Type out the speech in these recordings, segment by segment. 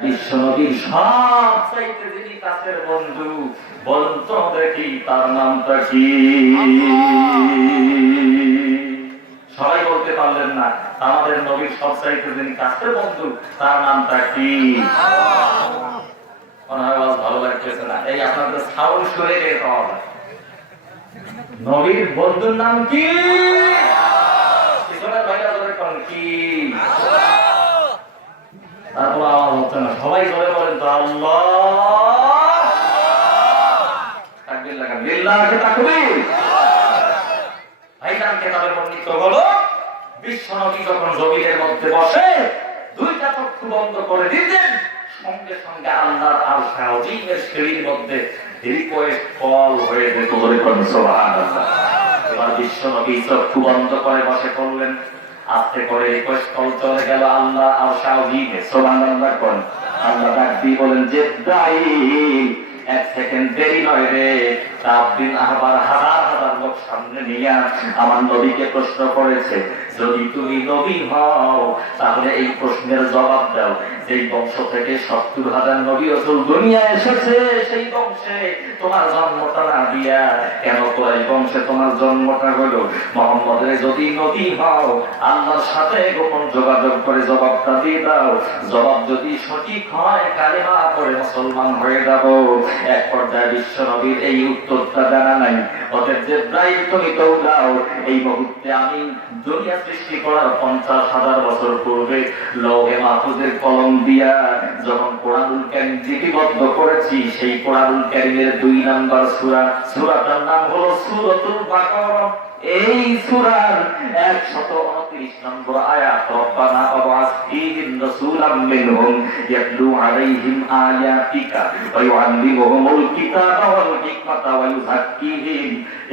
বিশ্বনবীর সবচাইতে যিনি কাছের বন্ধু, বলুন তো দেখি তার নামটা কি? সবাই বলতে পারলেন না। আমাদের নবীর সবচাইতে যিনি কাছের বন্ধু, তার নামটা কি? ভালো লাগতেছে না, এই আপনাদের সাউন্ড শুনে নবীর বন্ধুর নাম কি? কি তারপর আওয়াজ হচ্ছে না, সবাই জোরে বলেন তো আল্লাহ। তাকবীর লাগান, লিল্লাহি তাকবীর। ভাইজান কেতাবের বর্ণিত হলো, বিশ্বনবী যখন জমিনের মধ্যে বসে দুইটা চক্ষু বন্ধ করে দিতেন, সঙ্গে সঙ্গে আল্লাহর আরশ আজিমের সিঁড়ির মধ্যে রিকোয়েস্ট কল হয়ে যেত। বলে সুবহানাল্লাহ। এবার বিশ্বনবী চক্ষু বন্ধ করে বসে পড়লেন, আস্তে করে রিকোয়েস্ট কল চলে গেল আল্লাহ আরশ আজিমে। সুবহানাল্লাহ কোন আল্লাহ ডাক দিয়ে বলেন, জিবরাইল এক সেকেন্ড দেরি নয় রে, রাব্বিল আহবার হাজার হাজার লোক সামনে নিয়ে আমার নবীকে প্রশ্ন করেছে, যদি তুমি নবী হও তাহলে এই প্রশ্নের জবাব দাও। যেই বংশ থেকে ৭০,০০০ নবী রাসূল দুনিয়া এসেছে, সেই বংশে তোমার জন্মটা না দিয়া কেন কোরাইশ বংশে তোমার জন্মটা হলো? মুহাম্মদের যদি নবী হও আল্লাহর সাথে গোপন যোগাযোগ করে জবাবটা দিয়ে দাও। জবাব যদি সঠিক হয় কালেমা পড়ে মুসলমান হয়ে যাব। এক পর্যায়ে বিশ্ব নবীর এই উত্তরটা জানা নাই। অতএব জিবরাইল তুমি দৌড়াও, এই মুহূর্তে আমি দুনিয়া সৃষ্টি করার ৫০,০০০ বছর পূর্বে লৌহে মাহফুজের কলম দিয়া যখন কোরআনুল কারীম লিপিবদ্ধ করেছি, সেই কোরআনুল কারীমের ২ নাম্বার সূরা, সূরাটার নাম হলো সূরাতুল বাকারা। এই সূরার ১২৯ নম্বর আয়াত, রব্বানা আবআস ফীহিম রাসূলাম মিনহুম ইয়াতলু আলাইহিম আয়াতিকা ওয়া ইউআল্লিমুহুমুল কিতাবা ওয়াল হিকমাতা ওয়া ইউযাক্কিহিম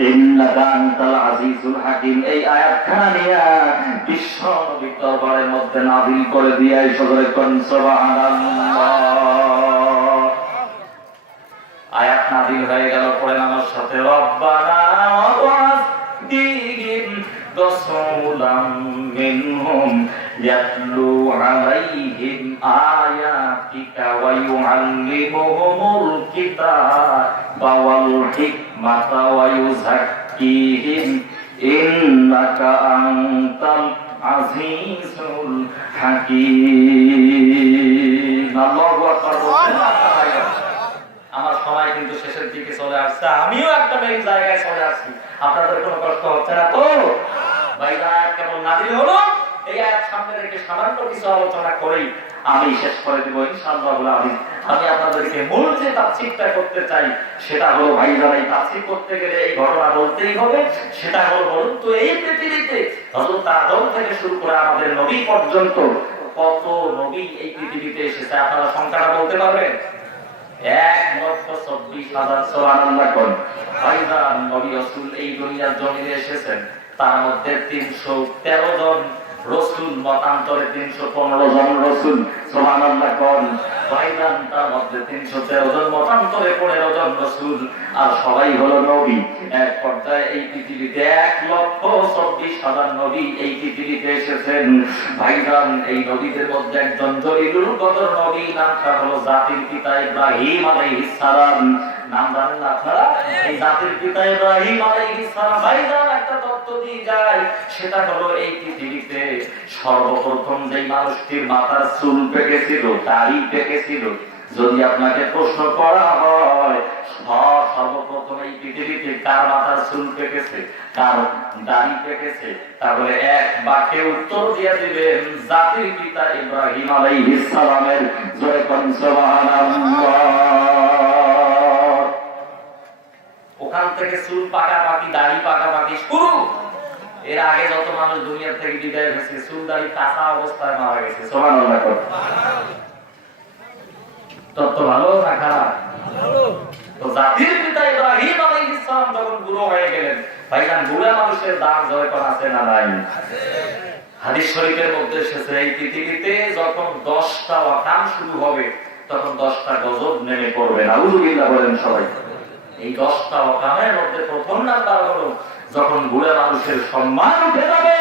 ইন্নাকা আনতাল আজিজুল হাকীম। এই আয়াতখানা নিয়ে বিশ্ব নবীর দরবারের মধ্যে নাযিল করে দিয়ে সদরে কোন সুবহানাল্লাহ। আয়াত নাযিল হয়ে গেল, পড়েন আমার সাথে, রব্বানা আবআস ফীহিম রাসূলাম মিনহুম ইয়াতলু আলাইহিম আয়াতিকা ওয়া ইউআল্লিমুহুমুল কিতাবা ওয়াল হিকমাতা ওয়া ইউযাক্কিহিম ইন্নাকা আনতাল আজিজুল হাকীম। আল্লাহু আকবার। আমার সময় কিন্তু শেষের দিকে চলে আসছে, আমিও একটা মেইন জায়গায় চলে আসছি। আপনাদের কোনো কষ্ট হচ্ছে না তো? ভাইরা কেমন নাযিল হলো, এই আয়াত সামনে রেখে সামান্য কিছু আলোচনা করেই আমি শেষ করে দেব ইনশাআল্লাহ। আমি আপনাদেরকে মূল যে তাফসীরটা করতে চাই সেটা হলো, ভাইরা এই তাফসীর করতে গেলে এই ঘটনা বলতেই হবে। সেটা হলো, বলুন তো এই পৃথিবীতে হযরত আদম থেকে শুরু করে আমাদের নবী পর্যন্ত কত নবী এই পৃথিবীতে এসেছে? আপনারা সংখ্যাটা বলতে পারবেন? ১,২৪,০০০। সুবহানাল্লাহ কোন ভাইজান নবী রাসূল এই দুনিয়ার জমিনে এসেছেন, তার মধ্যে ৩১৩ জন রাসূল, মতান্তরে ৩১৫ জন রাসূল। সুবহানাল্লাহ কোন ভাইজান, তার মধ্যে ৩১৩ জন মতান্তরে ১৫ জন রাসূল, আর সবাই হলো নবী। এক পর্যায়ে এই পৃথিবীতে ১,২৪,০০০ নবী এই পৃথিবীতে এসেছেন। ভাইজান এই নবীদের মধ্যে একজন জলিলুল কদর নবী, নামটা হলো জাতির পিতা ইব্রাহিম আলাইহিস সালাম। নাম জানেন না আপনারা? এই জাতির পিতা ইব্রাহিম আলাইহিস সালাম। ভাইজান একটা তত্ত্ব দিয়ে যায়, সেটা হলো এই পৃথিবীতে সর্বপ্রথম যেই মানুষটির মাথার চুল পেকেছিল, দাড়ি পেকেছিল, যদি আপনাকে প্রশ্ন করা হয় সর্বপ্রথম এই পৃথিবীতে কার মাথার চুল পেকেছে, কার দাড়ি পেকেছে, তাহলে এক বাক্যে উত্তর দিয়ে দিবেন জাতির পিতা ইব্রাহিম আলাইহিস সালামের। জয় কোন সুবহানাল্লাহ। ওখান থেকে চুল পাকাপাকি, দাড়ি পাকাপাকি শুরু। এর আগে যত মানুষ দুনিয়া থেকে বিদায় হয়েছে চুল দাড়ি কাঁচা অবস্থায় মারা গেছে। সুবহানাল্লাহ। তত ভালো না খারাপ? ভালো। তো জাতির পিতা ইব্রাহিম আলাইহিস সালাম যখন বুড়ো হয়ে গেলেন, ভাইজান বুড়া মানুষের দাম জয় করা আছে না নাই? হাদিস শরীফের মধ্যে এসেছে, এই পৃথিবীতে যখন 10টা ওয়াকাম শুরু হবে তখন 10টা গজব নেমে পড়বে। নাউযুবিল্লাহ বলেন সবাই। এই 10টা ওয়াকামের মধ্যে প্রথম নাম্বার হলো, যখন বুড়া মানুষের সম্মান উঠে যাবে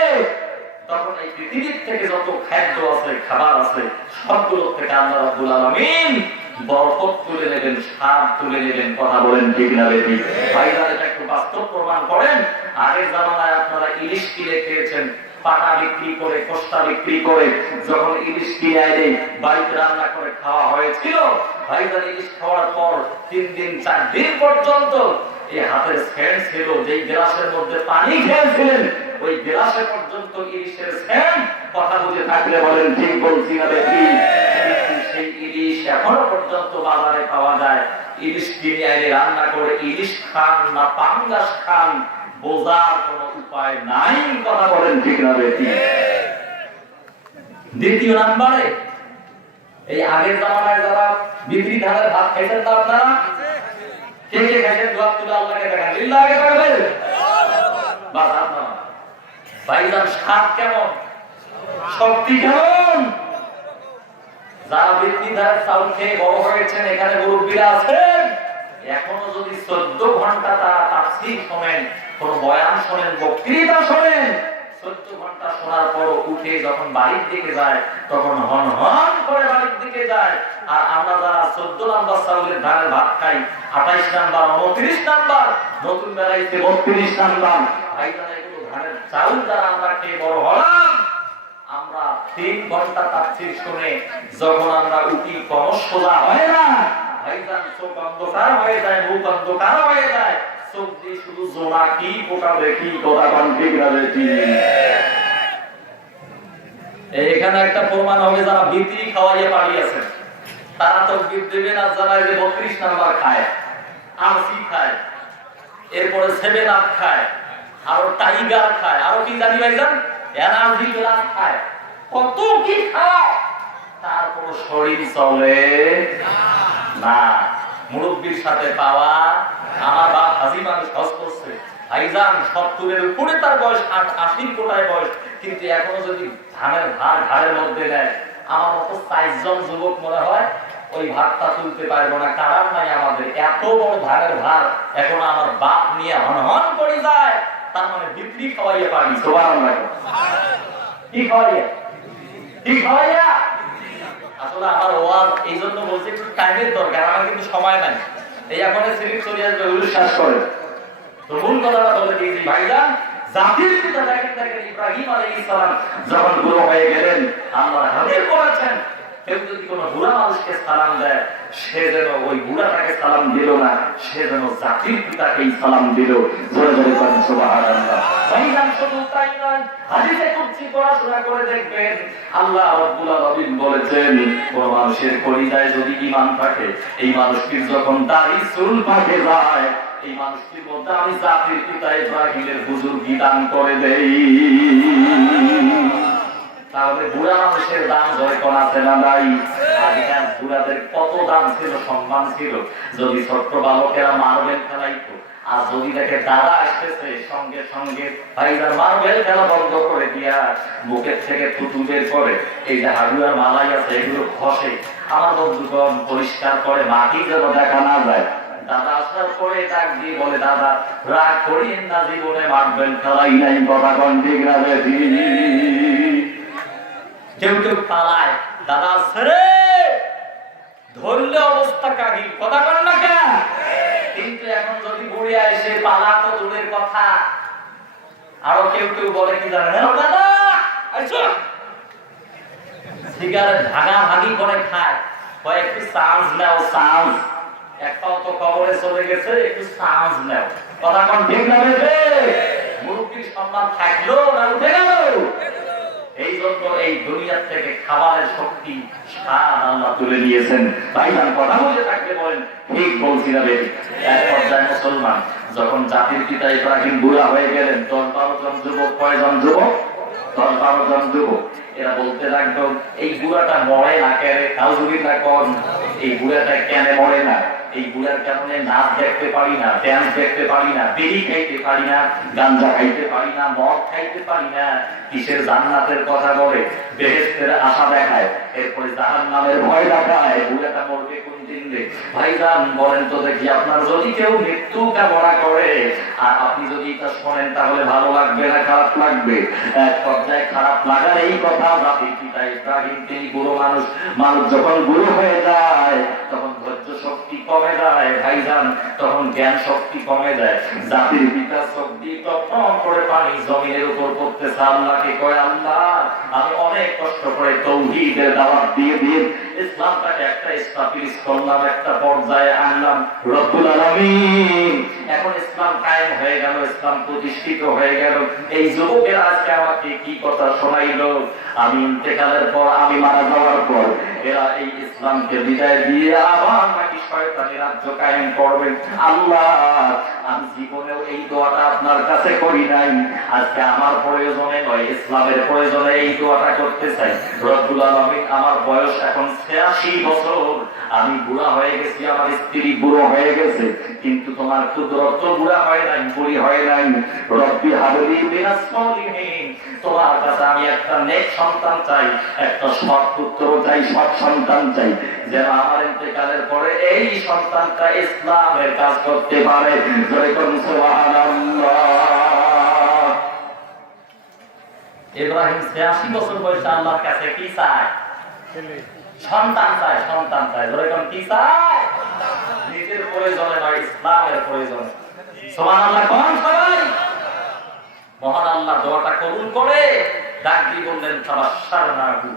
তখন এই পৃথিবীর থেকে যত খাদ্য আছে, খাবার আছে, সবগুলো থেকে আল্লাহ রাব্বুল আলামিন বরকত তুলে নেবেন, স্বাদ তুলে নেবেন। কথা বলেন ঠিক না বেটি? ভাইরা এটা একটু বাস্তব প্রমাণ করেন। আগের জামানায় আপনারা ইলিশ কিনে খেয়েছেন, পাটা বিক্রি করে, কোষ্টা বিক্রি করে, যখন ইলিশ কিনে এনে বাড়িতে রান্না করে খাওয়া হয়েছিল, ভাইজান ইলিশ খাওয়ার পর 3 দিন 4 দিন পর্যন্ত এই হাতের সেন্ট ছিল, যেই গ্লাসের মধ্যে পানি খেয়েছিলেন ওই গ্লাসে পর্যন্ত ইলিশের সেন্ট। কথা বুঝে থাকলে বলেন ঠিক বলছি না বেটি? সেই ইলিশ এখনো পর্যন্ত বাজারে পাওয়া যায়। ইলিশ কিনে এনে রান্না করে ইলিশ খান না পাঙ্গাস খান, বোঝার কোনো উপায় নাই। কথা বলেন ঠিক না বেটি? দ্বিতীয় নাম্বারে, এই আগের জামানায় যারা বিক্রি ধানের ভাত খাইতেন তা আপনারা কে কে খাইতেন? দোয়া তুলে আল্লাহকে দেখান, লিল্লাহকে দেখাবেন। বাস আপনারা ভাইজান স্বাদ কেমন, শক্তি কেমন? যারা বিক্রি ধানের চাউল খেয়ে বড় হয়েছেন, এখানে মুরব্বীরা আছেন, এখনো যদি 14 ঘন্টা তারা তাফসীর শোনেন, কোন বয়ান শোনেন, বক্তৃতা শোনেন, 14 ঘন্টা শোনার পর উঠে যখন বাড়ির দিকে যায় তখন হন হন করে বাড়ির দিকে যায়। আর আমরা যারা 14 নাম্বার চাউলের ধানের ভাত খাই, 28 নাম্বার, 29 নাম্বার, নতুন বেলাইতে 32 নাম্বার, ভাইজান এগুলো ধানের চাউল যারা আমরা খেয়ে বড় হলাম, আমরা 3 ঘন্টা তাফসীর শুনে যখন আমরা উঠি কোন সোজা হয় না ভাইজান, চোখ অন্ধকার হয়ে যায়, মুখ অন্ধকার হয়ে যায়, চোখ দিয়ে শুধু জোনাকি পোকা দেখি। কথা কোন ঠিক না বেটি? এখানে একটা প্রমাণ হবে, যারা বিক্রি খাওয়াইয়ে পাঠিয়েছেন তারা তো দেবেন, আর যারা 32 নাম্বার খায়, আমসি খায়, এরপরে 7 আপ খায়, আর টাইগার খায়, আরো কি জানি ভাইজান, এনার্জি গ্লাস খায়, কত কি খায়, তারপর শরীর চলে না। মুরব্বীর সাথে পাওয়া, আমার বাপ হাজি মানুষ হজ করছে ভাইজান, 70-এর উপরে তার বয়স, 80 কোটায় বয়স, কিন্তু এখনো যদি ধানের ভার ঘাড়ের মধ্যে নেয়, আমার মতো 4 জন যুবক মনে হয় ওই ভাতটা তুলতে পারবো না। কারণ নাই আমাদের এত বড় ধানের ভার, এখন আমার বাপ নিয়ে হনহন করে যায়। তার মানে বিক্রি খাওয়াইয়া পারি। সুবহানাল্লাহ। কি খাওয়াইয়া? কি খাওয়াইয়া? আসলে আমার ওয়াজ এই জন্য বলছি, একটু টাইমের দরকার, আমার কিন্তু সময় নাই। এই এখন সিরিজ চলে আসবে, উল্লাস করে। তো মূল কথাটা বলে দিয়েছি ভাইজান, জাতির পিতা দেখেন ইব্রাহিম আলাইহিস সালাম যখন বুড়ো হয়ে গেলেন, আল্লাহ হাবিব বলেছেন কেউ যদি কোনো বুড়া মানুষকে সালাম দেয়, সে যেন ওই বুড়াটাকে সালাম দিল না, সে যেন জাতির পিতাকেই সালাম দিল। জোরে জোরে বলেন সুবহানাল্লাহ। ভাইজান শুধু তাই নয়, হাদিসে কুদসি পড়াশোনা করে দেখবেন, আল্লাহ রাব্বুল আলামিন বলেছেন কোন মানুষের কলিজায় যদি ঈমান থাকে, এই মানুষটির যখন দাড়ি চুল পাকে যায়, এই মানুষটির মধ্যে আমি জাতির পিতা ইব্রাহিমের বুজুর্গি দান করে দেই। তাহলে বুড়া মানুষের দাম যখন আছে না নাই? আগেকার বুড়াদের কত দাম ছিল, সম্মান ছিল। যদি ছোট্ট বালকেরা মার্বেল খেলাইতো, আর যদি দেখে দাদা আসতেছে, সঙ্গে সঙ্গে ভাইজান মার্বেল খেলা বন্ধ করে দিয়া মুখের থেকে থুতু বের করে, এই যে হাড়ুয়ার মালাই আছে এগুলো ঘষে, আমার বন্ধুগণ পরিষ্কার করে, মাটি যেন দেখা না যায়। দাদা আসার পরে ডাক দিয়ে বলে, দাদা রাগ করিয়েন না, জীবনে মার্বেল খেলাই নাই। কথা কোন ঠিক না বেটি? কেউ কেউ পালায়, দাদা ছেড়ে ধরলে অবস্থা কাহিল। কথা কোন না কেন? কিন্তু এখন যদি বুড়িয়া এসে পালা তো দূরের কথা। আরো কেউ কেউ বলে কি জানেন, দাদা আইছো, সিগারেট ভাগাভাগি করে খায়, একটু চান্স নাও, চান্স, একটাও তো কবরে চলে গেছে, একটু চান্স নাও। কথা কোন ঠিক না বেটি? মুরব্বীর সম্মান থাকলো না উঠে গেল? এই জন্য এই দুনিয়া থেকে খাবারের শক্তি, স্বাদ আল্লাহ তুলে নিয়েছেন। ভাইজান কথা বলে থাকতে বলেন ঠিক বলছি না বেটি? এক পর্যায়ে মুসলমান যখন জাতির পিতা ইব্রাহিম বুড়া হয়ে গেলেন, 10-12 জন যুবক, কয়জন যুবক? 10-12 জন যুবক। এরা বলতে লাগলো, এই বুড়াটা মরে না কেন? নাউজুবিল্লাহ কোন, এই বুড়াটা কেন মরে না? এই বুড়ার কারণে নাচ দেখতে পারি না, ড্যান্স দেখতে পারি না, বিড়ি খাইতে পারি না, গাঞ্জা খাইতে পারি না, মদ খাইতে পারি না। কিসের জান্নাতের কথা বলে, বেহেশতের আশা দেখায়, এরপরে জাহান্নামের ভয় দেখায়। বুড়াটা মরবে কোন দিন রে? ভাইজান বলেন তো দেখি, আপনার যদি কেউ মৃত্যু কামনা করে আর আপনি যদি এটা শোনেন তাহলে ভালো লাগবে না খারাপ লাগবে? এক পর্যায়ে খারাপ লাগার এই কথা জাতির পিতা ইব্রাহিম, তিনি বুড়ো মানুষ, মানুষ যখন বুড়ো হয়ে যায় তখন ধৈর্য শক্তি কমে যায় ভাইজান, তখন জ্ঞান শক্তি কমে যায়। জাতির পিতা চোখ দিয়ে টপটপ করে পানি জমিনের উপর পড়তেছে, আল্লাহকে কয়, আল্লাহ আমি অনেক কষ্ট করে তাওহীদের দাওয়াত দিয়ে দিয়ে ইসলামটাকে একটা এস্টাবলিশ করলাম, একটা পর্যায়ে আনলাম রব্বুল আলামিন, এখন ইসলাম কায়েম হয়ে গেল, ইসলাম প্রতিষ্ঠিত হয়ে গেল, এই যুবকের আজকে আমাকে কি কথা শোনাইলো, আমি ইন্তেকালের পর, আমি মারা যাওয়ার পর এরা এই ইসলামকে বিদায় দিয়ে আবার নাকি শয়তানি রাজ্য কায়েম করবেন। আল্লাহ আমি জীবনেও এই দোয়াটা আপনার কাছে করি নাই, আজকে আমার প্রয়োজনে নয়, ইসলামের প্রয়োজনে এই দোয়াটা করতে চাই। রব্বুল আলামিন, আমার বয়স এখন 86 বছর, আমি বুড়া হয়ে গেছি, আমার স্ত্রী বুড়ো হয়ে গেছে, কিন্তু তোমার কুদরত বুড়া হয় নাই, বুড়ি হয় নাই। রব্বি হাবলি মিনাস সালিহিন, তোমার কাছে আমি একটা নেক সন্তান চাই, একটা সৎ পুত্র চাই, সৎ সন্তান চাই, যেন আমার ইন্তেকালের পরে এই সন্তানটা ইসলামের কাজ করতে পারে। সুবহানাল্লাহ। ইব্রাহিম 86 বছর বয়সে আল্লাহর কাছে কি চায়? সন্তান চায়, সন্তান চায়। যেরকম কি চায়? নিজের প্রয়োজনে নয়, ইসলামের প্রয়োজনে। সুবহানাল্লাহ কোন সবাই? মহান আল্লাহ দোয়াটা কবুল করে ডাক দিয়ে বললেন, তাবাশশারনাহু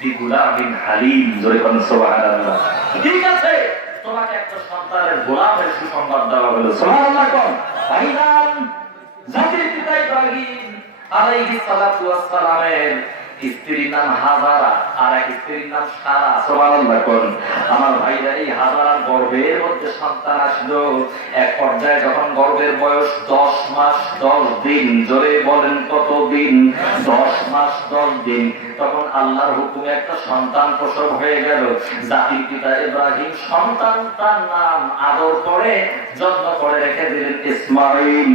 বিগুলামিন হালিম। যেরকম সুবহানাল্লাহ। ঠিক আছে, তোমাকে একটা সন্তানের গোলামের সুসংবাদ দেওয়া হলো। সুবহানাল্লাহ কোন? ভাইজান, জাতির পিতা ইব্রাহিম আলাইহিস সালাতু ওয়াস সালামের স্ত্রীর নাম হাজারা আর এক স্ত্রীর নাম সারা। সুবহানাল্লাহ কোন? আমার ভাইরা, এই হাজারার গর্ভের মধ্যে সন্তান আসলো। এক পর্যায়ে যখন গর্ভের বয়স 10 মাস 10 দিন, জোরে বলেন কত দিন? 10 মাস 10 দিন, তখন আল্লাহর হুকুমে একটা সন্তান প্রসব হয়ে গেল। জাতির পিতা ইব্রাহিম সন্তানটার নাম আদর করে যত্ন করে রেখে দিলেন ইসমাইল।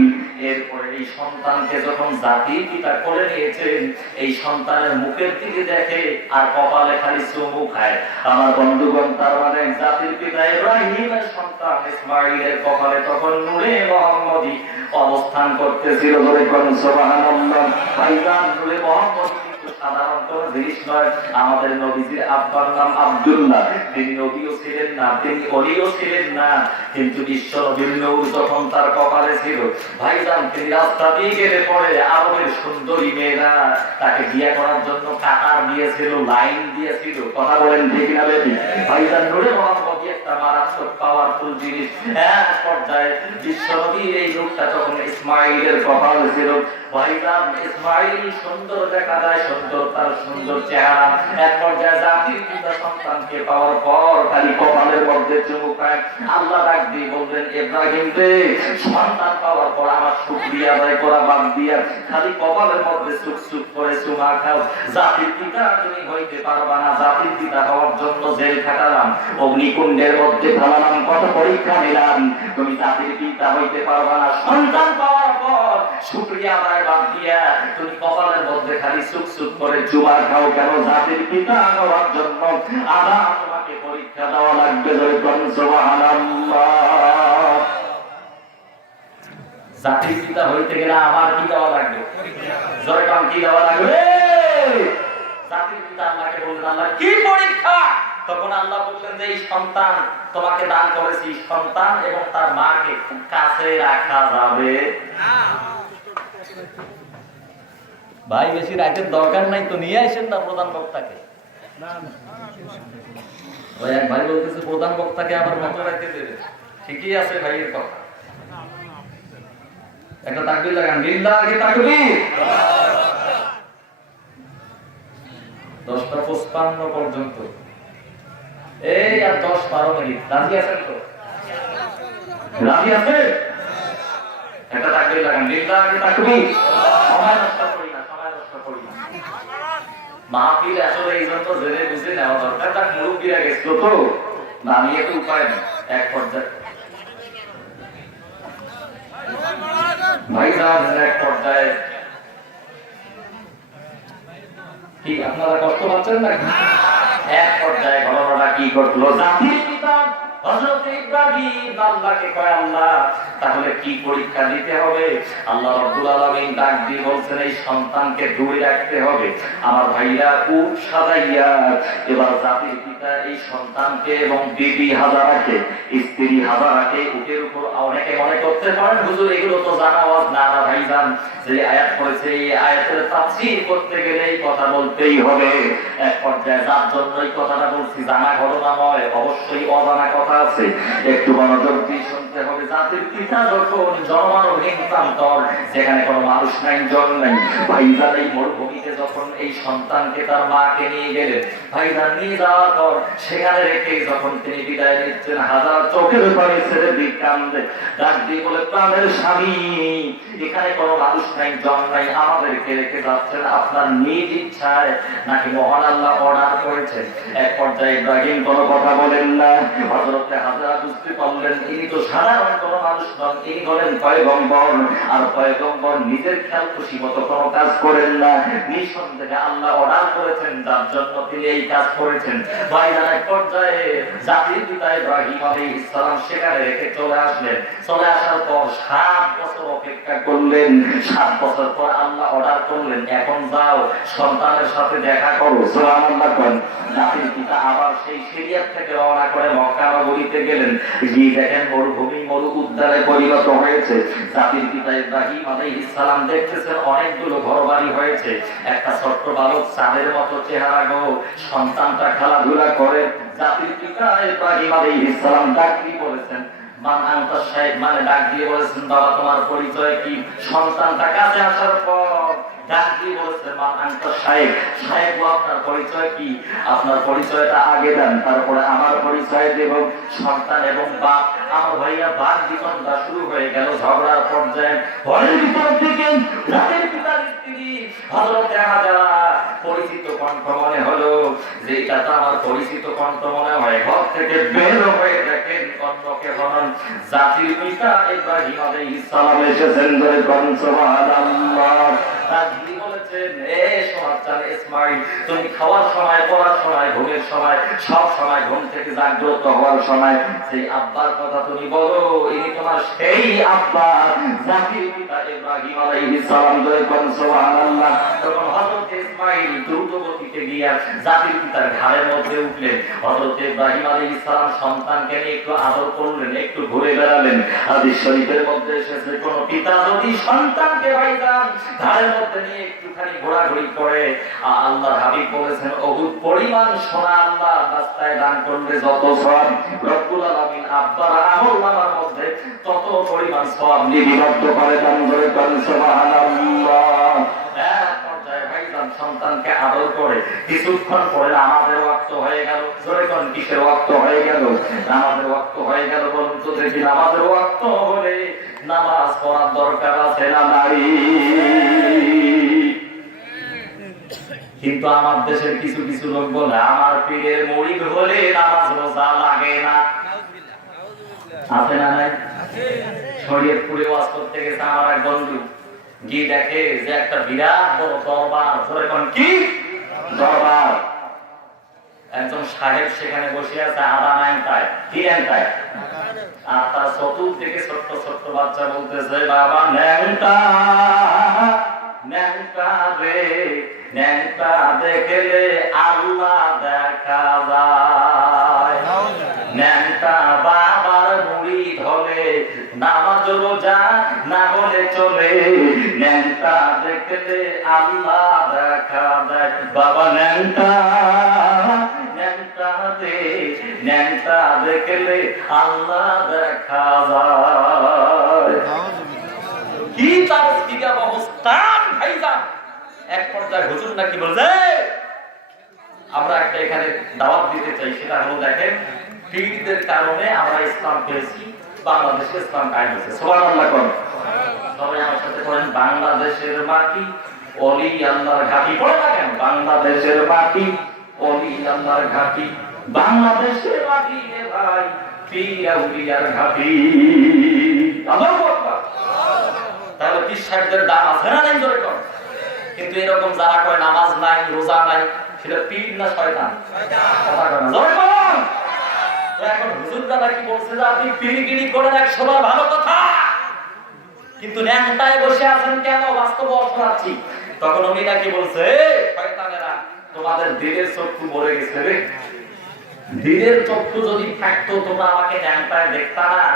এরপরে এই সন্তানকে যখন জাতির পিতা কোলে নিয়েছেন, এই সন্তানের মুখের দিকে দেখে আর কপালে খালি চুমু খায়। আমার বন্ধুগণ, তার মানে জাতির পিতা ইব্রাহিমের সন্তান ইসমাইলের কপালে তখন নূরে মুহাম্মদী অবস্থান করতেছিল। বলে কোন সুবহানাল্লাহ। ভাইজান, নূরে মুহাম্মদী সাধারণ কোন জিনিস নয়। আমাদের নবীজির আব্বার নাম আব্দুল্লাহ, তিনি নবীও ছিলেন না, তিনি ওলিও ছিলেন না, কিন্তু বিশ্ব নবীর নূর যখন তার কপালে ছিল, ভাইজান তিনি রাস্তা দিয়ে গেলে পরে আরবের সুন্দরী মেয়েরা তাকে বিয়ে করার জন্য কাতার দিয়েছিল, লাইন দিয়েছিল। কথা বলেন ঠিক না বেটি? ভাইজান, নূরে মুহাম্মদী একটা মারাত্মক পাওয়ারফুল জিনিস। এক পর্যায়ে বিশ্ব নবীর এই রূপটা যখন ইসমাইলের কপালে ছিল, ভাইজান ইসমাইল সুন্দর দেখা যায়, সুন্দর তার সুন্দর চেহারা। এক পর্যায়ে জাতির পিতা সন্তানকে পাওয়ার পর খালি কপালের মধ্যে চুমু খায়। আল্লাহ ডাক দিয়ে বললেন, ইব্রাহিম রে, সন্তান পাওয়ার পর আমার শুকরিয়া আদায় করা বাদ দিয়া খালি কপালের মধ্যে চুপ চুপ করে চুমা খাও। জাতির পিতা তুমি হইতে পারবা না, জাতির পিতা হওয়ার জন্য জেল খাটালাম, অগ্নিকুণ্ডের মধ্যে ফেলালাম, কত পরীক্ষা নিলাম, তুমি জাতির পিতা হইতে পারবা না। সন্তান পাওয়ার পর শুকরিয়া আদায় বাদ দিয়া তুমি কপালের মধ্যে খালি চুপ চুপ করে চুমা খাও কেন? জাতির পিতা হওয়ার জন্য আবার তোমাকে পরীক্ষা দেওয়া লাগবে। সুবহানাল্লাহ। জাতির পিতা হইতে গেলে আমার কি দেওয়া লাগবে? জয়কাম কি দেওয়া লাগবে? জাতির পিতা আল্লাহকে বললেন, আল্লাহ কি পরীক্ষা? তখন আল্লাহ বললেন যে এই সন্তান তোমাকে দান করেছি, সন্তান এবং তার মাকে কাছে রাখা যাবে না। ভাই, বেশি রাতের দরকার নাই তো, নিয়ে আসেন না প্রধান বক্তাকে। ওই এক ভাই বলতেছে প্রধান বক্তাকে আমার মতো রাখতে দেবে। ঠিকই আছে ভাইয়ের কথা। একটা তাকবীর লাগান, লিল্লাহি তাকবীর। 10:55 পর্যন্ত, এই আর 10-12 মিনিট। রাজি আছেন তো? রাজি আছেন? একটা তাকবীর লাগান, লিল্লাহি তাকবীর। সময় নষ্ট করি না, সময় নষ্ট করি না। মাহফিল আসলে এই জন্য জেনে বুঝে নেওয়া দরকার। তার মুরব্বীরা গেছিল তো, আমি একটু উপায় নেই। এক পর্যায়ে ভাইজান, এক পর্যায়ে কি আপনারা কষ্ট পাচ্ছেন না? এক পর্যায়ে ঘটনাটা কি ঘটলো? জাতির পিতা হযরত ইব্রাহিম আল্লাহকে কয়, আল্লাহ তাহলে কি পরীক্ষা দিতে হবে? আল্লাহ রাব্বুল আলামিন ডাক দিয়ে বলছেন, এই সন্তানকে দূরে রাখতে হবে। আমার ভাইরা উট সাজাইয়া এবার জাতির পিতা এই সন্তানকে এবং বিবি হাজারাকে, স্ত্রী হাজারাকে উটের উপর, অনেকে মনে করতে পারেন হুজুর এগুলো তো জানা ওয়াজ না। না ভাইজান, যে আয়াত করেছে এই আয়াতের তাফসীর করতে গেলে এই কথা বলতেই হবে। এক পর্যায়ে যার জন্য এই কথাটা বলছি জানা ঘটনা নয়, অবশ্যই অজানা কথা আছে, একটু মনোযোগ দিয়ে শুনতে হবে। জাতির পিতা যখন জনমানবহীন প্রান্তর, যেখানে কোনো মানুষ নাই, জন নাই, ভাইজান এই মরুভূমিতে যখন এই সন্তানকে তার মাকে নিয়ে গেলেন, ভাইজান নিয়ে যাওয়ার পর সেখানে রেখে যখন তিনি বিদায় নিচ্ছেন, হাজার চোখের পানি ছেড়ে দিয়ে কান্দে, ডাক দিয়ে বলে, প্রাণের স্বামী, এখানে কোনো মানুষ নাই, জন নাই, আমাদেরকে রেখে যাচ্ছেন আপনার নিজ ইচ্ছায় নাকি মহান আল্লাহ অর্ডার করেছেন? এক পর্যায়ে ইব্রাহিম কোনো কথা বলেন না। হযরত হাজরা বুঝতে পারলেন ইনি তো সাধারণ কোনো মানুষ নন, ইনি হলেন পয়গম্বর। আর পয়গম্বর নিজের খেয়াল খুশি মতো কোনো কাজ করেন না, নিঃসন্দেহে আল্লাহ অর্ডার করেছেন, যার জন্য তিনি এই কাজ করেছেন। ভাইজান এক পর্যায়ে জাতির পিতা ইব্রাহিম আলাইহিস সালাম সেখানে রেখে চলে আসলেন। চলে আসার পর 7 বছর অপেক্ষা করলেন। 7 বছর পর আল্লাহ অর্ডার করলেন, এখন যাও সন্তানের সাথে দেখা করো। সুবহানাল্লাহ। জাতির পিতা আবার সেই সিরিয়ার থেকে রওনা করে মক্কা নগরীতে গেলেন। গিয়ে দেখেন মরুভূমি মরু উদ্যানে পরিণত হয়েছে। জাতির পিতা ইব্রাহিম আলাইহিস সালাম দেখতেছেন অনেকগুলো ঘরবাড়ি হয়েছে। একটা ছোট্ট বালক চাঁদের মতো চেহারা গো, সন্তানটা খেলাধুলা করে। জাতির পিতা ইব্রাহিম আলাইহিস সালাম ডাক দিয়ে বলেছেন, মান আনতা শাইখ, মানে ডাক দিয়ে বলেছেন, বাবা তোমার পরিচয় কি? সন্তানটা কাছে আসার পর ডাক দিয়ে বলেছেন, মান আনতা শাইখ, শাইখ আপনার পরিচয় কি? আপনার পরিচয়টা আগে দেন, তারপরে আমার পরিচয় দেব। সন্তান এবং বাপ, আমার ভাইয়া বাদ বিতণ্ডা শুরু হয়ে গেল, ঝগড়ার পর্যায়ে ঘরের ভিতর থেকে জাতির পিতার স্ত্রী হযরত হাজারা পরিচিত কণ্ঠ মনে হলো যে এটা তো আমার পরিচিত কণ্ঠ মনে হয়। ঘর থেকে বের হয়ে দেখেন কণ্ঠকে হনন জাতির পিতা ইব্রাহিম আলাইহিস সালাম এসেছেন। ধরে কোন সুবহানাল্লাহ। রাজি বলেছেন, এ সন্তান ইসমাঈল, তুমি খাওয়ার সময়, পড়ার সময়, ঘুমের সময়, সব সময়, ঘুম থেকে জাগ্রত হওয়ার সময় সেই আব্বার কথা তুমি বলো, ইনি তোমার সেই আব্বা জাতির পিতা ইব্রাহিম আলাইহিস সালাম। ধরে কোন সুবহানাল্লাহ। তখন হযরত ইসমাঈল দ্রুত গতিতে গিয়া জাতির পিতার ঘাড়ের মধ্যে উঠলেন। হযরত ইব্রাহিম আলাইহিস সালাম সন্তানকে নিয়ে একটু আদর করলেন, একটু ঘুরে বেড়ালেন। হাদিস শরীফের মধ্যে এসেছে, কোন পিতা যদি সন্তানকে ভাইজান ঘাড়ের মধ্যে নিয়ে একটুখানি ঘোরাঘুরি করে, আল্লাহর হাবিব বলেছেন ওহুদ পরিমাণ সোনা আল্লাহ রাস্তায় দান করলে যত সওয়াব রব্বুল আলামিন আব্বার আমলনামার মধ্যে তত পরিমাণ সওয়াব লিপিবদ্ধ করে দান করে। সুবহানাল্লাহ। সন্তানকে আদর করে কিছুক্ষণ পরে নামাজের ওয়াক্ত হয়ে গেল। যখন কিসের ওয়াক্ত হয়ে গেল? নামাজের ওয়াক্ত হয়ে গেল। বলুন তো দেখি, নামাজের ওয়াক্ত হলে নামাজ পড়ার দরকার আছে না নাই? কিন্তু আমার দেশের কিছু কিছু লোক বলে আমার পীরের মুরিদ হলে নামাজ রোজা লাগে না। আছে না নাই? শরীয়তপুরে ওয়াজ করতে গেছে আমার এক বন্ধু, গিয়ে দেখে যে একটা বিরাট বড় দরবার। এখন কি দরবার? একজন সাহেব সেখানে বসে আছে আদা ন্যাংটায়। কি ন্যাংটায়? আর তার চতুর্দিকে ছোট্ট ছোট্ট বাচ্চা বলতেছে, বাবা ন্যাংটা, ন্যাংটা রে, ন্যাংটা দেখলে আল্লাহ দেখা যায়। ন্যাংটা বাবার মুরিদ হলে নামাজ রোজা না হলে চলে, ন্যাংটা দেখলে আল্লাহ দেখা যায়। বাবা ন্যাংটা, ন্যাংটা দে, ন্যাংটা দেখলে আল্লাহ দেখা যায়। কি তার কি অবস্থা ভাইজান! এক পর্যায়ে হুজুর নাকি বলছে, আমরা একটা এখানে দাওয়াত দিতে চাই। সেটা হলো, দেখেন পীরদের কারণে আমরা ইসলাম পেয়েছি, বাংলাদেশে ইসলাম কায়েম হয়েছে। সুবহানাল্লাহ। সবাই আমার সাথে বলেন, বাংলাদেশের মাটি ওলি আল্লাহর ঘাঁটি। পড়ে না কেন? বাংলাদেশের মাটি ওলি আল্লাহর ঘাঁটি, বাংলাদেশের মাটি রে ভাই পীর আউলিয়ার ঘাঁটি। আল্লাহু আকবার। তাহলে পীর সাহেবদের দাম আছে না নাই? জোরে কর। কিন্তু এরকম যারা কয় নামাজ নাই, রোজা নাই, সেটা পীর না শয়তান? কথা কয় না, জোরে কর। তো এখন হুজুর দাদা কি বলছে যে আপনি পিড়িগিরি করেন 100 বার ভালো কথা, কিন্তু ন্যাংটায় বসে আছেন কেন, বাস্তব শোনাচ্ছি। তখন উনি নাকি বলছে, শয়তানেরা তোমাদের দিলের চক্ষু মরে গেছে রে, দিলের চক্ষু যদি থাকতো তোমরা আমাকে ন্যাংটায় দেখতা না।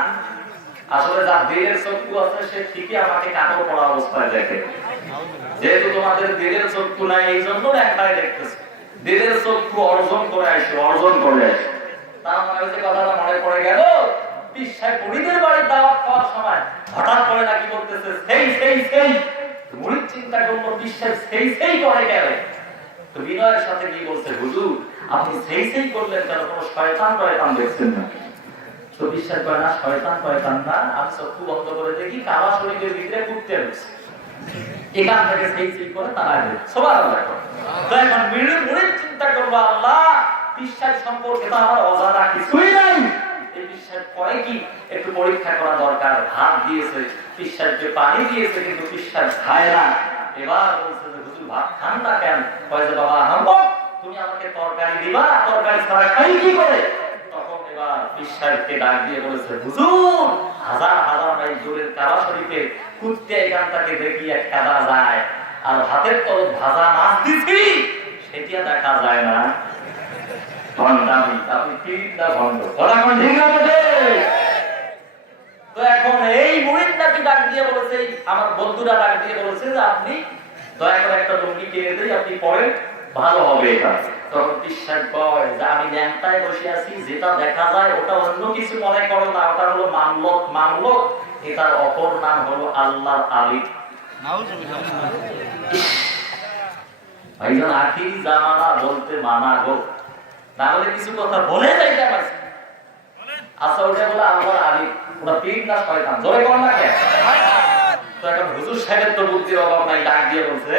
আসলে যার দিলের চক্ষু আছে সে ঠিকই আমাকে কাপড় পরা অবস্থায় দেখে, যেহেতু তোমাদের দিলের চক্ষু নাই এই জন্য ন্যাংটায় দেখতেছে। দিলের চক্ষু অর্জন করে আসো, অর্জন করে আসো। তার মানে ওই যে কথাটা মনে পড়ে গেল, পিসায় মুড়িদের বাড়ির দাওয়াত খাওয়ার সময় হঠাৎ করে নাকি বলতেছে সেই সেই সেই, মুড়িদ চিন্তা করলো পিসায় সেই সেই করে গেল। তো বিনয়ের সাথে কি বলছে, হুজুর আপনি সেই সেই করলেন কেন, কোনো শয়তান টয়তান দেখছেন না? তো বিশ্বাস করে না, শয়তান টয়তান না, আমি চক্ষু বন্ধ করে দেখি কাবা শরীরের ভিতরে কুত্তে রয়েছে, এখান থেকে সেই সেই করে তারা সবার দেখো। তো এখন মুড়িদ চিন্তা করবো আল্লাহ বিশ্বাস সম্পর্কে তো আমার অজানা কিছুই নাই, এই বিশ্বাস পরে কি একটু পরীক্ষা করা দরকার। ভাত দিয়েছে, বিশ্বাসকে পানি দিয়েছে, কিন্তু বিশ্বাস খায় না। এবার বলছে যে হুজুর ভাত খান না কেন? কয় যে বাবা হাম্বক তুমি আমাকে তরকারি দিবা, তরকারি ছাড়া খাই কি করে? তখন এবার বিশ্বাসকে ডাক দিয়ে বলেছে, হুজুর হাজার হাজার মাইল দূরের কাবা শরীফে কুত্তে এখানটাকে দেখিয়ে কাদা যায়, আর হাতের তল ভাজা মাছ দিছি সেটিও দেখা যায় না। তো এখন এই মুরিদ নাকি ডাক দিয়ে বলেছে, আমার বন্ধুরা ডাক দিয়ে বলেছে যে আপনি দয়া করে একটা লুঙ্গি কিনে দেই, আপনি পরেন, ভালো হবে এটা। তখন বিশ্বাস কয় যে আমি ল্যাংটায় বসে আছি, যেটা দেখা যায় ওটা অন্য কিছু মনে করো না, ওটা হলো মামলক। মামলক এটার অপর নাম হলো আল্লাহর আলী। ভাইজান আখিরি জামানা বলতে মানা গো, না হলে কিছু কথা বলে যাইতে পারছি। আচ্ছা ওটা বলে আল্লাহর আলী, ওটা পীর না শয়তান? জোরে কোন না কেন? তো এখন হুজুর সাহেবের তো বুদ্ধির অভাব নাই, ডাক দিয়ে বলছে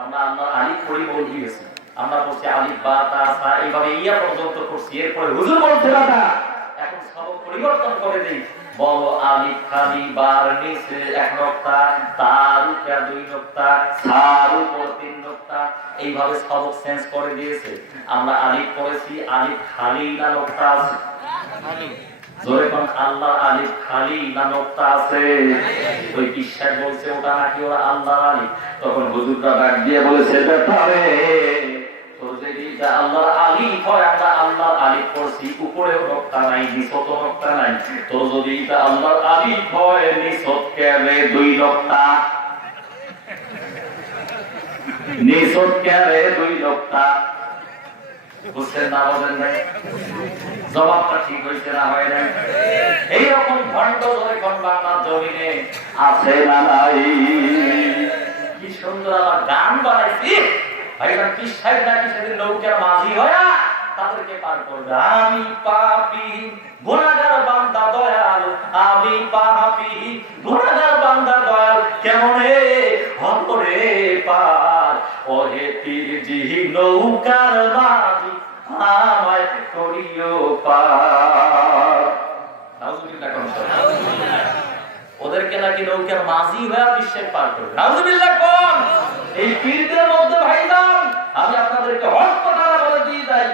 আমরা আল্লাহর আলী পড়ি বলতে গেছি, আমরা পড়ছি আলিফ বা তা সা এইভাবে ইয়া পর্যন্ত পড়ছি। এরপরে হুজুর বলছে দাদা এখন সবক পরিবর্তন করে দেই, বলো আলিফ খালি বার নিচে 1 নোক্তা, তার উপরে 2 নোক্তা, সার উপর 3 নোক্তা, এইভাবে সবক চেঞ্জ করে দিয়েছে। আমরা আলিফ পড়েছি, আলিফ খালি না নোক্তা আছে? জোরে কোন আল্লাহ আলিফ খালি না নোক্তা আছে? ওই বিশ্বাস বলছে ওটা নাকি ওরা আল্লাহ আলী। তখন হুজুররা ডাক দিয়ে বলেছে ব্যাপারে তোর যদি আল্লাহর আলী হয়, আমরা আল্লাহর আলী পড়ছি, উপরেও নোক্তা নাই নিচেও নোক্তা নাই, তোর যদি আল্লাহর আলী হয় নিচত কেবে 2 নোক্তা, নিচত কেবে 2 নোক্তা। বুঝছেন না বলেন নাই? জবাবটা ঠিক হয়েছে না হয় নাই? এইরকম ভণ্ড যখন বাংলার জমিনে আছে না নাই? কি সুন্দর আবার গান বানাইছি ভাইরা, কি সাহেব নাকি সেদিন নৌকার মাঝি হয়া তাদেরকে পার করবে। আমি পাপী গুনাহগার বান্দা দয়াল, আমি পাপী গুনাহগার বান্দা দয়াল, কেমনে হরে পার ওহে পীর জি নৌকার মাঝি আমায় করিও পার। নাউজুবিল্লাহ কোন ওদেরকে নাকি নৌকার মাঝি হয়ে বিশ্বের পার করবে। নাউজুবিল্লাহ কোন এই পীরদের মধ্যে ভাইজান আমি আপনাদেরকে হক কথাটা বলে দিয়ে যাই,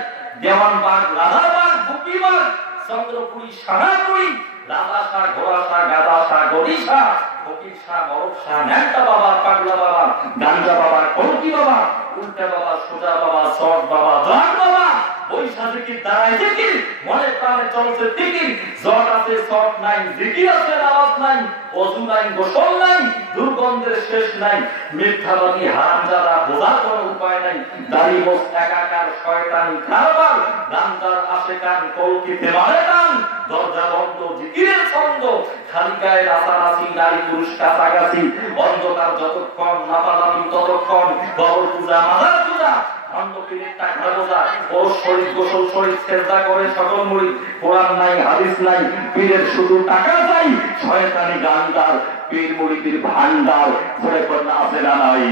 দেওয়ানবাগ, রাধাবাগ, গোপীবাগ, চন্দ্রপুরী, সাহাপুরী, রাধা শাহ, ঘোড়া শাহ, গাদা শাহ, গরি শাহ, ফকির শাহ, মরক শাহ, ন্যাংটা বাবা, পাগলা বাবা, গাঞ্জা বাবা, কলকি বাবা, উল্টা বাবা, সোজা বাবা, শট বাবা, জট বাবা, বৈশাখীর দ্বারাই জিকির, মনে প্রাণে চলছে টিকির, জট আছে শট নাই, জিকির আছে আওয়াজ নাই, ওযু নাই, গোসল নাই, দুর্গন্ধের শেষ নাই, মিথ্যাবাদী হারামজাদা বোঝার কোনো উপায় নাই, দাড়ি মোছ একাকার শয়তানি কারবার, গাঞ্জার আশেকান কলকিতে মারে টান, দরজা বন্ধ জিকিরের ছন্দ, খালি গায়ে নাচানাচি, নারী পুরুষ কাছাকাছি, অন্ধকার যতক্ষণ, নাপালাপি ততক্ষণ, কবর পূজা, মাজার পূজা, অন্ধপীরের টাকা বোঝা, ও শরীর গোসল শরীর সেজদা করে সকল মুরিদ, কোরআন নাই হাদিস নাই, পীরের শুধু টাকা চাই, শয়তানি গান্ডার, পীর মুরিদের ভান্ডার, ধরে পড়না আছে না নাই?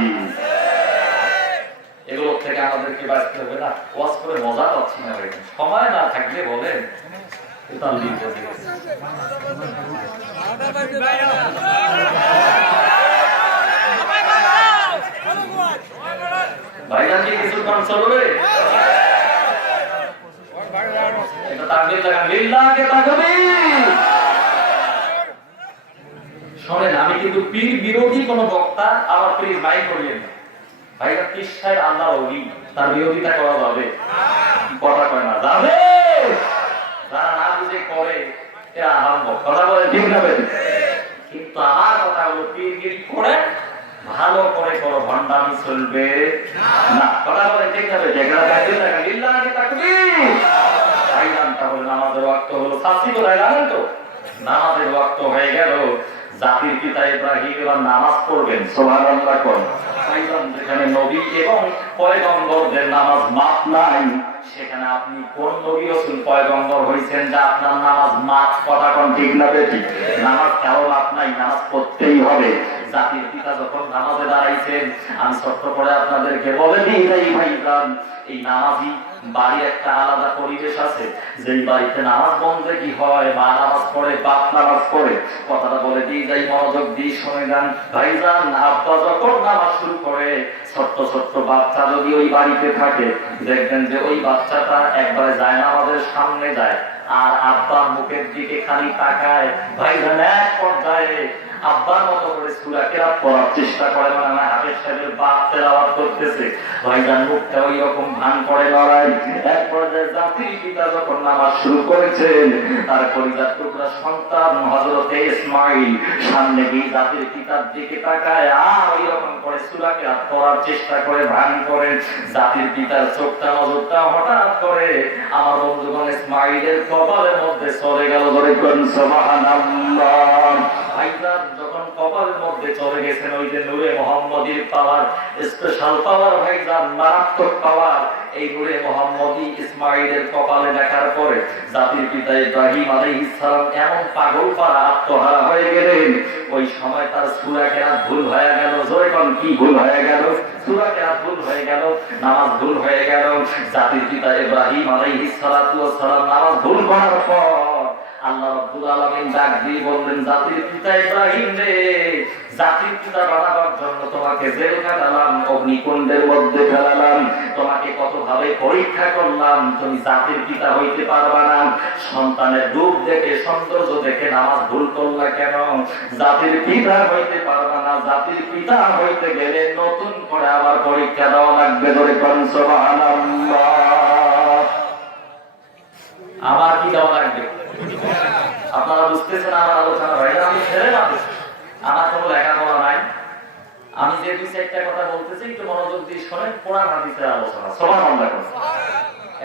এগুলো থেকে আমাদেরকে বাঁচতে হবে না? ওয়াজ করে মজা পাচ্ছি না ভাই, সময় না থাকলে বলেন ভাইজান কি কিছু কাম চলবে? এটা তাকবীর লাগান, লিল্লাহি তাকবীর। শোনেন, আমি কিন্তু পীর বিরোধী কোন বক্তা, আবার প্লিজ মাইক করিয়েন না ভাইরা। পীর সাহেব আল্লাহর ওলি, তার বিরোধিতা করা যাবে? কথা কয় না যাবে। যারা না বুঝে করে এরা আরম্ভ কথা বলে, ঠিক না? কিন্তু আমার কথা হলো, পীরগিরি করে ভালো করে করো, ভণ্ডামি চলবে না। কথা বলে, ঠিক না? লিল্লাহি তাকবীর। ভাইজান, তাহলে নামাজের ওয়াক্ত হলো। শাস্তি কোথায় জানেন তো? নামাজের ওয়াক্ত হয়ে গেল। জাতির পিতা ইব্রাহিম এবার নামাজ পড়বেন, সুবহানাল্লাহ কোন। ভাইজান, যেখানে নবী এবং পয়গম্বরদের নামাজ মাপ নাই, সেখানে আপনি কোন নবী রাসূল পয়গম্বর হইছেন যে আপনার নামাজ মাপ? কথা কোন, ঠিক না বেটি? নামাজ কেবল আপনাই, নামাজ পড়তেই হবে। জাতির পিতা যখন নামাজে দাঁড়াইছেন, আমি ছোট্ট করে আপনাদেরকে বলে দিই ভাইজান, এই নামাজি বাড়ির একটা আলাদা পরিবেশ আছে। যেই বাড়িতে নামাজ বন্দেগী হয়, মা নামাজ পড়ে, বাপ নামাজ পড়ে। কথাটা বলে দিই যাই, মনোযোগ দিয়ে শুনে যান ভাইজান। আব্বা যখন নামাজ শুরু করে, ছোট্ট ছোট্ট বাচ্চা যদি ওই বাড়িতে থাকে, দেখবেন যে ওই বাচ্চাটা একবারে যায় নামাজের সামনে যায়, আর আব্বার মুখের দিকে খালি তাকায়। ভাইজান, এক পর্যায়ে আব্বার মতো করে সূরা কেরাত পড়ার চেষ্টা করে, মানে আমার হাফেজ সাহেবের বাপ তেলাওয়াত করতেছে, ভাইজান মুখটা ওই রকম ভান করে লড়াই। এক পর্যায়ে জাতির পিতা যখন নামাজ শুরু করেছেন, তার কলিজার টুকরা সন্তান হযরতে ইসমাঈল সামনে গিয়ে জাতির পিতার দিকে তাকায়, আর ওই রকম করে সূরা কেরাত পড়ার চেষ্টা করে, ভান করে। জাতির পিতার চোখটা নজরটা হঠাৎ করে আমার বন্ধুগণ ইসমাঈলের কপালের মধ্যে চলে গেল। ধরে কোন সুবহানাল্লাহ। ভাইজান, যখন কপালের মধ্যে চলে গেছেন, ওই যে নূরে মুহাম্মদীর পাওয়ার, স্পেশাল পাওয়ার ভাইজান, মারাত্মক পাওয়ার, এই নূরে মুহাম্মদী ইসমাঈলের কপালে দেখার পরে জাতির পিতা ইব্রাহিম আলাইহিস সালাম এমন পাগল পারা আত্মহারা হয়ে গেলেন। ওই সময় তার সূরা কেরাত ভুল হয়ে গেল। জোরে কোন, কি ভুল হয়ে গেল? সূরা কেরাত ভুল হয়ে গেল, নামাজ ভুল হয়ে গেল। জাতির পিতা ইব্রাহিম আলাইহিস সালাতু ওয়াস সালাম নামাজ ভুল করার পর আল্লাহ রাব্বুল আলামিন ডাক দিয়ে বললেন, জাতির পিতা ইব্রাহিম রে, জাতির পিতা বানাবার জন্য তোমাকে জেল খাটালাম, অগ্নিকুণ্ডের মধ্যে ফেলালাম, তোমাকে কতভাবে পরীক্ষা করলাম, তুমি জাতির পিতা হইতে পারবা না। সন্তানের রূপ দেখে, সৌন্দর্য দেখে নামাজ ভুল করলা কেন? জাতির পিতা হইতে পারবা না। জাতির পিতা হইতে গেলে নতুন করে আবার পরীক্ষা দেওয়া লাগবে। ধরে কোন সুবহানাল্লাহ। আবার কি দেওয়া লাগবে? আপনারা বুঝতেছেন আমার আলোচনা? ভাই, আমি ছেড়ে না, আমার কোনো লেখাপড়া নাই। আমি যে দুই চারটা কথা বলতেছি, একটু মনোযোগ দিয়ে শোনেন। কোরআন হাদিসের আলোচনা। সুবহানাল্লাহ।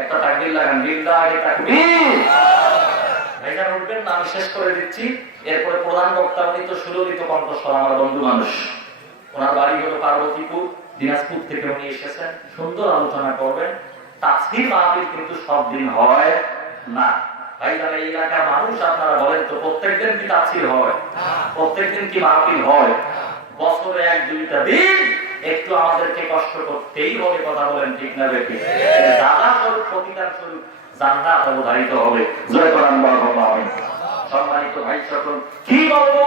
একটা তাকবীর লাগান, লিল্লাহি তাকবীর। ভাইজান উঠবেন না, আমি শেষ করে দিচ্ছি। এরপরে প্রধান বক্তা, উনি তো সুললিত কণ্ঠস্বর, আমার বন্ধু মানুষ। ওনার বাড়ি হলো পার্বতীপুর, দিনাজপুর থেকে উনি এসেছেন। সুন্দর আলোচনা করবেন। তাফসীর মাহফিল কিন্তু সব দিন হয় না। ভাইজান, এই এলাকার মানুষ আপনারা বলেন তো, প্রত্যেকদিন কি তাফসীর হয়? প্রত্যেকদিন কি মাহফিল হয়? বছরে এক দুইটা দিন একটু আমাদেরকে কষ্ট করতেই হবে। কথা বলেন, ঠিক না বেটি? দাদা স্বরূপ, প্রতিদান স্বরূপ জান্নাত অবধারিত হবে। জয় করেন আল্লাহুম্মা আমিন। সম্মানিত ভাই সকল, কি বলবো